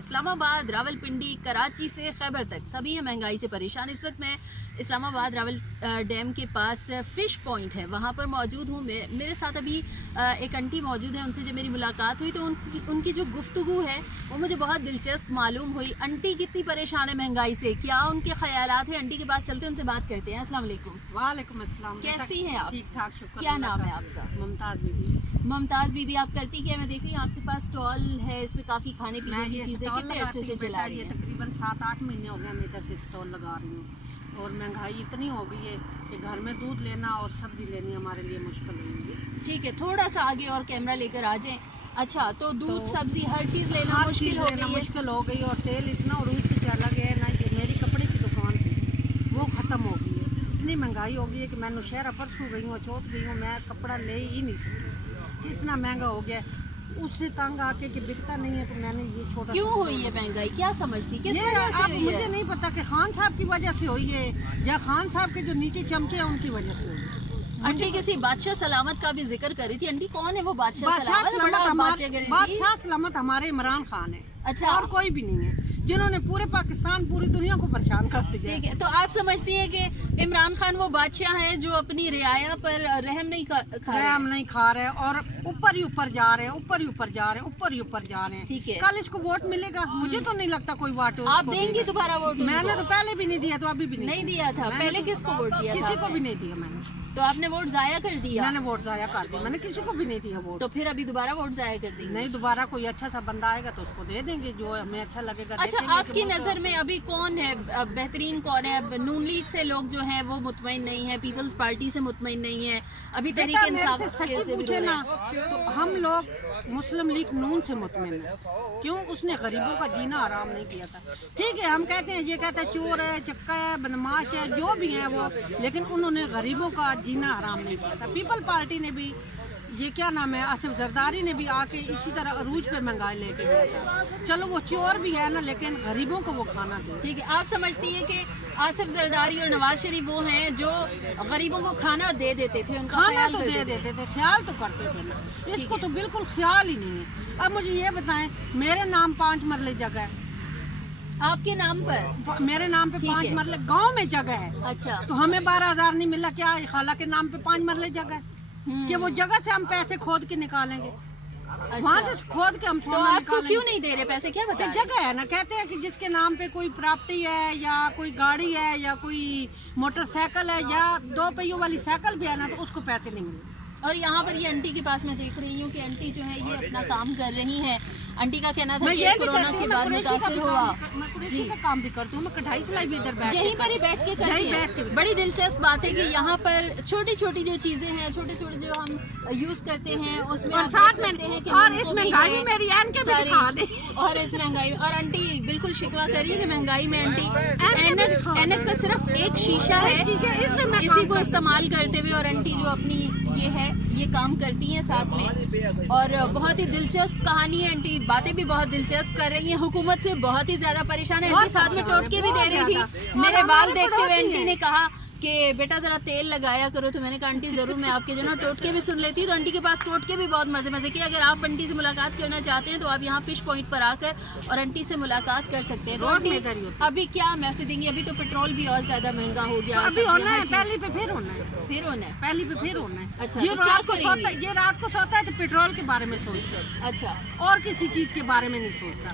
اسلام آباد، راولپنڈی، کراچی سے خیبر تک سبھی ہیں مہنگائی سے پریشان۔ اس وقت میں اسلام آباد راول ڈیم کے پاس فش پوائنٹ ہے، وہاں پر موجود ہوں۔ میرے ساتھ ابھی ایک انٹی موجود ہیں، ان سے جب میری ملاقات ہوئی تو ان کی جو گفتگو ہے وہ مجھے بہت دلچسپ معلوم ہوئی۔ انٹی کتنی پریشان ہے مہنگائی سے، کیا ان کے خیالات ہیں؟ انٹی کے پاس چلتے ہیں، ان سے بات کرتے ہیں۔ السلام علیکم۔ وعلیکم السلام۔ کیسی ہیں آپ؟ ٹھیک ٹھاک، شکر۔ کیا نام ہے آپ کا؟ ممتاز بی بی۔ ممتاز بی بی، آپ کرتی کیا؟ میں دیکھ رہی ہوں آپ کے پاس اسٹال ہے، اس میں کافی کھانے پینے کی چیزیں کتنے عرصے سے چلا رہی ہیں؟ تقریباً 7-8 مہینے ہو گئے میں ادھر سے اسٹال لگا رہی ہوں، اور مہنگائی اتنی ہو گئی ہے کہ گھر میں دودھ لینا اور سبزی لینی ہمارے لیے مشکل ہو گئی ہے۔ ٹھیک ہے، تھوڑا سا آگے اور کیمرہ لے کر آ جائیں۔ اچھا، تو دودھ سبزی ہر چیز لینا مشکل ہو گئی، اور تیل اتنا عروج پہ چلا گیا ہے نا کہ میری کپڑے کی دکان تھی وہ ختم ہو گئی ہے۔ اتنی مہنگائی ہو گئی ہے کہ میں نوشہرہ پرسوں گئی ہوں، چوتھ گئی ہوں، میں کپڑا لے ہی نہیں سکتی کہ اتنا مہنگا ہو گیا ہے۔ اس سے تنگ آ کے کہ بکتا نہیں ہے تو میں نے یہ چھوٹا۔ کیوں ہوئی ہے مہنگائی؟ کیا سمجھتی؟ کس وجہ سے اب ہوئی ہے؟ مجھے نہیں پتا کہ خان صاحب کی وجہ سے ہوئی ہے یا خان صاحب کے جو نیچے چمچے ہیں ان کی وجہ سے ہوئی ہے۔ انٹی کسی بادشاہ سلامت کا بھی ذکر کر رہی تھی۔ انٹی کون ہے وہ بادشاہ بادشاہ سلامت؟ بادشاہ سلامت ہمارے عمران خان ہے، اچھا، اور کوئی بھی نہیں ہے، جنہوں نے پورے پاکستان پوری دنیا کو پریشان کر دیا۔ ٹھیک ہے، تو آپ سمجھتی ہیں کہ عمران خان وہ بادشاہ ہے جو اپنی رعایا پر رحم نہیں کھا رہے؟ ہم نہیں کھا رہے اور اوپر ہی اوپر جا رہے ہیں، اوپر ہی اوپر جا رہے ہیں، اوپر ہی اوپر جا رہے ہیں۔ ٹھیک ہے، کل اس کو ووٹ ملے گا، مجھے تو نہیں لگتا کوئی ووٹ آپ دیں گی دوبارہ ووٹ؟ میں نے تو پہلے بھی نہیں دیا تو ابھی بھی نہیں دیا تھا۔ پہلے کس کو ووٹ دیا تھا؟ کسی کو بھی نہیں دیا میں نے۔ تو آپ نے ووٹ ضائع کر دیا؟ میں نے ووٹ ضائع کر دیا، میں نے کسی کو بھی نہیں دیا ووٹ۔ تو پھر ابھی دوبارہ ووٹ ضائع کر دیں گے؟ نہیں، دوبارہ کوئی اچھا سا بندہ آئے گا تو اس کو دے دیں گے، جو ہمیں اچھا لگے گا۔ اچھا، آپ کی نظر میں ابھی کون ہے بہترین؟ کون ہے؟ نون لیگ سے لوگ جو ہیں وہ مطمئن نہیں ہیں، پیپلز پارٹی سے مطمئن نہیں ہے، ابھی تحریک انصاف سچی پوچھے نا تو ہم لوگ مسلم لیگ نون سے مطمئن ہیں۔ کیوں؟ اس نے غریبوں کا جینا آرام نہیں کیا تھا۔ ٹھیک ہے، ہم کہتے ہیں، یہ کہتا ہے چور ہے، چکا ہے، بدماش ہے، جو بھی ہیں وہ، لیکن انہوں نے غریبوں کا جینا آرام نہیں کیا تھا۔ پیپل پارٹی نے بھی، یہ کیا نام ہے، آصف زرداری نے بھی آ کے اسی طرح عروج پہ مہنگائی لے کے گیا تھا۔ چلو وہ چور بھی ہے نا، لیکن غریبوں کو وہ کھانا دے۔ ٹھیک ہے، آپ سمجھتی ہیں کہ آصف زرداری اور نواز شریف وہ ہیں جو غریبوں کو کھانا دے دیتے تھے، ان کا کھانا خیال تو کرتے دے تھے؟ دیتے تھے، خیال تو کرتے تھے نا۔ اس کو تو بالکل خیال ہی نہیں ہے۔ اب مجھے یہ بتائیں، میرے نام 5 مرلے جگہ ہے، آپ کے نام پر؟ میرے نام پہ 5 مرلے گاؤں میں جگہ ہے، اچھا، تو ہمیں 12,000 نہیں ملا کیا؟ خالہ کے نام پہ 5 مرلے جگہ ہے کہ وہ جگہ سے ہم پیسے کھود کے نکالیں گے، وہاں سے کھود کے ہم تو سونا آپ کو نکالیں کیوں گے۔ نہیں دے رہے پیسے؟ کیا بتا؟ جگہ ہے نا، کہتے ہیں کہ جس کے نام پہ کوئی پراپرٹی ہے یا کوئی گاڑی ہے یا کوئی موٹر سائیکل ہے یا 2 پہیوں والی سائیکل بھی ہے نا، تو اس کو پیسے نہیں ملے۔ اور یہاں پر یہ انٹی کے پاس میں دیکھ رہی ہوں کہ انٹی جو ہے یہ اپنا کام کر رہی ہیں۔ انٹی کا کہنا تھا کہ کورونا کے بعد متاثر ہوا۔ میں قریشی کا کام بھی کرتی ہوں، میں کڑھائی سلائی بھی ادھر بیٹھ یہیں پر ہی بیٹھ کے کرتی ہیں۔ بڑی دلچسپ بات ہے کہ یہاں پر چھوٹی چھوٹی جو چیزیں ہیں، چھوٹے چھوٹے جو ہم یوز کرتے ہیں، اس میں اور ساتھ میں اور اس مہنگائی میں میری این کے بھی دکھا دیں۔ اور اس مہنگائی، اور انٹی بالکل شکوہ کر رہی ہے کہ مہنگائی میں انٹی اینک کا صرف ایک شیشہ ہے، اسی کو استعمال کرتے ہوئے، اور انٹی جو اپنی یہ کام کرتی ہیں ساتھ میں، اور بہت ہی دلچسپ کہانی ہے۔ انٹی باتیں بھی بہت دلچسپ کر رہی ہیں، حکومت سے بہت ہی زیادہ پریشان ہے۔ انٹی ساتھ میں ٹوٹکے بھی دے رہی تھی، میرے بال دیکھتے ہوئے انٹی نے کہا کہ بیٹا ذرا تیل لگایا کرو، تو میں نے کہا انٹی ضرور، میں آپ کے جو نا ٹوٹکے بھی سن لیتی ہوں۔ تو انٹی کے پاس ٹوٹکے بھی بہت مزے کے، اگر آپ انٹی سے ملاقات کرنا چاہتے ہیں تو آپ یہاں فش پوائنٹ پر آ کر اور انٹی سے ملاقات کر سکتے ہیں۔ تو انٹی ابھی کیا میسج دیں گی؟ ابھی تو پیٹرول بھی اور زیادہ مہنگا ہو گیا، ابھی ہونا ہے، پہلی پہ پھر ہونا ہے، پھر ہونا ہے، پہلی پہ پھر ہونا ہے۔ اچھا، یہ رات کو سوتا ہے تو پیٹرول کے بارے میں سوچتا ہے، اچھا، اور کسی چیز کے بارے میں نہیں سوچتا۔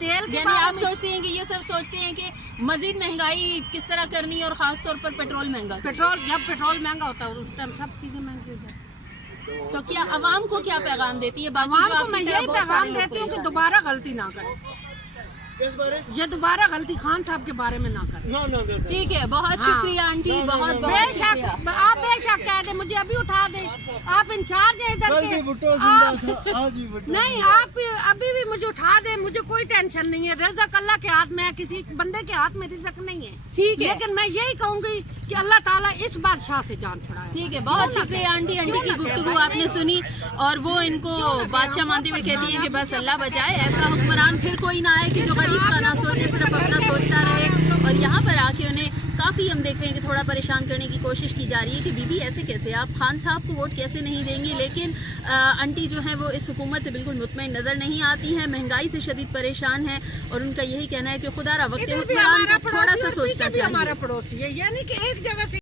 تیل کے یعنی آپ سوچتے ہیں کہ یہ سب سوچتے ہیں کہ مزید مہنگائی کس طرح کرنی ہے، اور خاص طور پر پیٹرول مہنگا؟ جب پیٹرول مہنگا ہوتا ہے اس ٹائم سب چیزیں مہنگی ہو جاتی ہیں۔ تو کیا عوام کو کیا پیغام دیتی ہے؟ عوام کو میں یہی پیغام دیتی ہوں کہ دوبارہ غلطی نہ کریں، یہ دوبارہ غلطی خان صاحب کے بارے میں نہ کریں۔ ٹھیک ہے، بہت شکریہ انٹی، بہت بے بہت شک شکریہ۔ آپ بے شک کہہ دیں، مجھے ابھی اٹھا دیں، آپ انچارج ہیں ادھر کے، نہیں آپ ابھی بھی مجھے اٹھا دیں، مجھے کوئی ٹینشن نہیں ہے۔ رزق اللہ کے ہاتھ میں ہے، کسی بندے کے ہاتھ میں رزق نہیں ہے، ٹھیک ہے، لیکن میں یہی کہوں گی کہ اللہ تعالیٰ اس بادشاہ سے جان چھڑائے۔ ٹھیک ہے، بہت شکریہ انٹی کی گفتگو آپ نے سنی، اور وہ ان کو بادشاہ مانتے ہوئے کہتی ہیں کہ بس اللہ بچائے، ایسا حکمران پھر کوئی نہ آئے کہ جو غریب کا نہ سوچے، صرف اپنا سوچتا رہے، اور یہاں پر آ کے انہیں کافی ہم دیکھ رہے ہیں کہ تھوڑا پریشان کرنے کی کوشش کی جا رہی ہے کہ بی بی ایسے کیسے، آپ خان صاحب کو ووٹ کیسے نہیں دیں گے، لیکن آنٹی جو ہیں وہ اس حکومت سے بالکل مطمئن نظر نہیں آتی ہیں، مہنگائی سے شدید پریشان ہیں، اور ان کا یہی کہنا ہے کہ خدا را وقت حکمران کو تھوڑا سا سوچنا چاہیے۔ ہمارا پڑوسی ہے، یعنی کہ ایک جگہ سے